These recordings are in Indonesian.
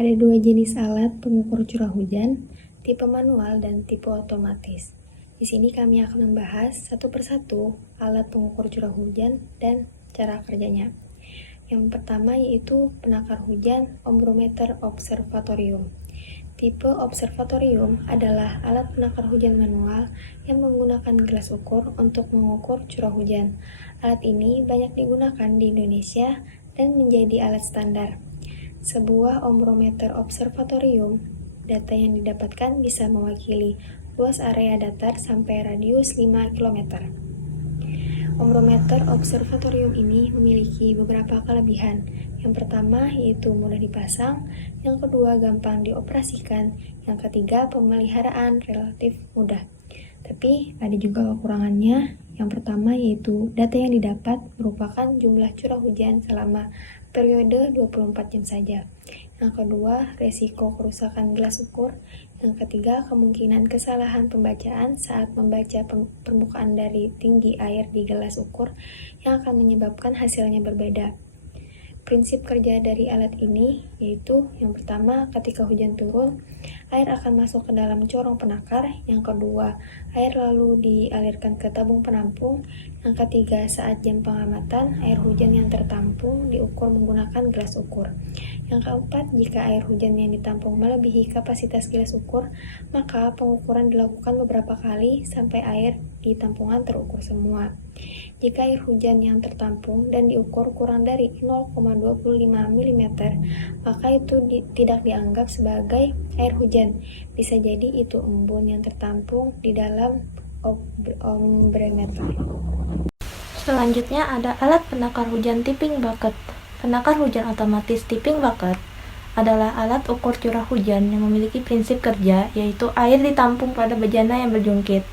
Ada dua jenis alat pengukur curah hujan, tipe manual dan tipe otomatis. Di sini kami akan membahas satu persatu alat pengukur curah hujan dan cara kerjanya. Yang pertama yaitu penakar hujan ombrometer observatorium. Tipe observatorium adalah alat penakar hujan manual yang menggunakan gelas ukur untuk mengukur curah hujan. Alat ini banyak digunakan di Indonesia dan menjadi alat standar. Sebuah ombrometer observatorium, data yang didapatkan bisa mewakili luas area datar sampai radius 5 km. Ombrometer observatorium ini memiliki beberapa kelebihan. Yang pertama yaitu mudah dipasang, yang kedua gampang dioperasikan, yang ketiga pemeliharaan relatif mudah. Tapi ada juga kekurangannya. Yang pertama yaitu data yang didapat merupakan jumlah curah hujan selama periode 24 jam saja. Yang kedua, resiko kerusakan gelas ukur. Yang ketiga, kemungkinan kesalahan pembacaan saat membaca permukaan dari tinggi air di gelas ukur yang akan menyebabkan hasilnya berbeda. Prinsip kerja dari alat ini yaitu yang pertama, ketika hujan turun, air akan masuk ke dalam corong penakar. Yang kedua, air lalu dialirkan ke tabung penampung. Yang ketiga, saat jam pengamatan, air hujan yang tertampung diukur menggunakan gelas ukur. Yang keempat, jika air hujan yang ditampung melebihi kapasitas gelas ukur, maka pengukuran dilakukan beberapa kali sampai air di tampungan terukur semua. Jika air hujan yang tertampung dan diukur kurang dari 0,25 mm, maka itu tidak dianggap sebagai air hujan. Bisa jadi itu embun yang tertampung di dalam ombrometer. Selanjutnya ada alat penakar hujan tipping bucket. Penakar hujan otomatis tipping bucket adalah alat ukur curah hujan yang memiliki prinsip kerja, yaitu air ditampung pada bejana yang berjungkit.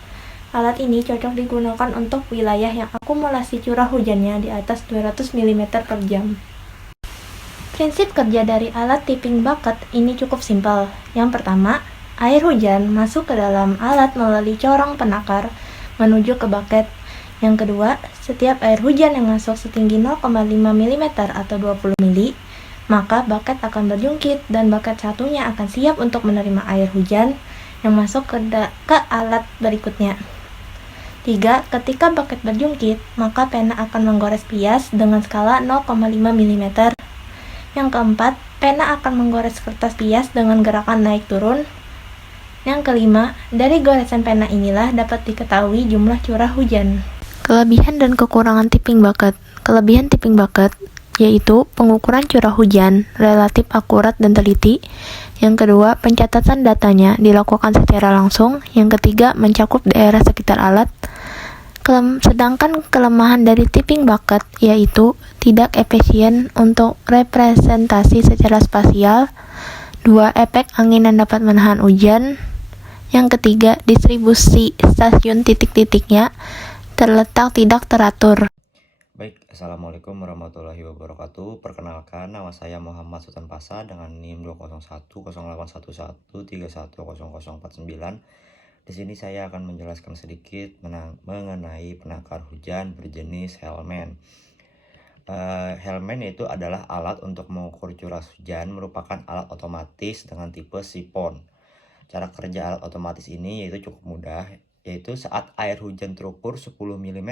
Alat ini cocok digunakan untuk wilayah yang akumulasi curah hujannya di atas 200 mm per jam. Prinsip kerja dari alat tipping bucket ini cukup simpel. Yang pertama, air hujan masuk ke dalam alat melalui corong penakar menuju ke bucket. Yang kedua, setiap air hujan yang masuk setinggi 0,5 mm atau 20 mili, maka bucket akan berjungkit dan bucket satunya akan siap untuk menerima air hujan yang masuk ke alat berikutnya. 3. Ketika bucket berjungkit, maka pena akan menggores bias dengan skala 0,5 mm. Yang keempat, pena akan menggores kertas bias dengan gerakan naik turun. Yang kelima, dari goresan pena inilah dapat diketahui jumlah curah hujan. Kelebihan dan kekurangan tipping bucket. Kelebihan tipping bucket yaitu pengukuran curah hujan relatif akurat dan teliti. Yang kedua, pencatatan datanya dilakukan secara langsung. Yang ketiga, mencakup daerah sekitar alat. Sedangkan kelemahan dari tipping bucket yaitu tidak efisien untuk representasi secara spasial. 2. Efek angin yang dapat menahan hujan. Yang ketiga, distribusi stasiun titik-titiknya terletak tidak teratur. Baik, Assalamualaikum warahmatullahi wabarakatuh. Perkenalkan, nama saya Muhammad Sultan Pasa dengan NIM 2010811310049. Di sini saya akan menjelaskan sedikit mengenai penakar hujan berjenis Hellman. Hellman itu adalah alat untuk mengukur curah hujan, merupakan alat otomatis dengan tipe sipon. Cara kerja alat otomatis ini yaitu cukup mudah, yaitu saat air hujan terukur 10 mm,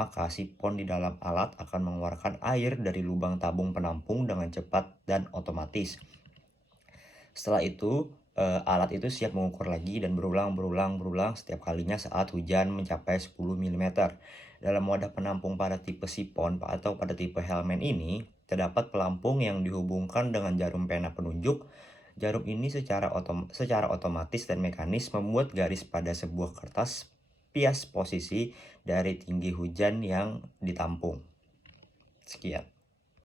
maka sipon di dalam alat akan mengeluarkan air dari lubang tabung penampung dengan cepat dan otomatis. Setelah itu, alat itu siap mengukur lagi dan berulang setiap kalinya saat hujan mencapai 10 mm. Dalam wadah penampung pada tipe sipon atau pada tipe Hellman ini, terdapat pelampung yang dihubungkan dengan jarum pena penunjuk. Jarum ini secara otomatis dan mekanis membuat garis pada sebuah kertas bias posisi dari tinggi hujan yang ditampung. Sekian.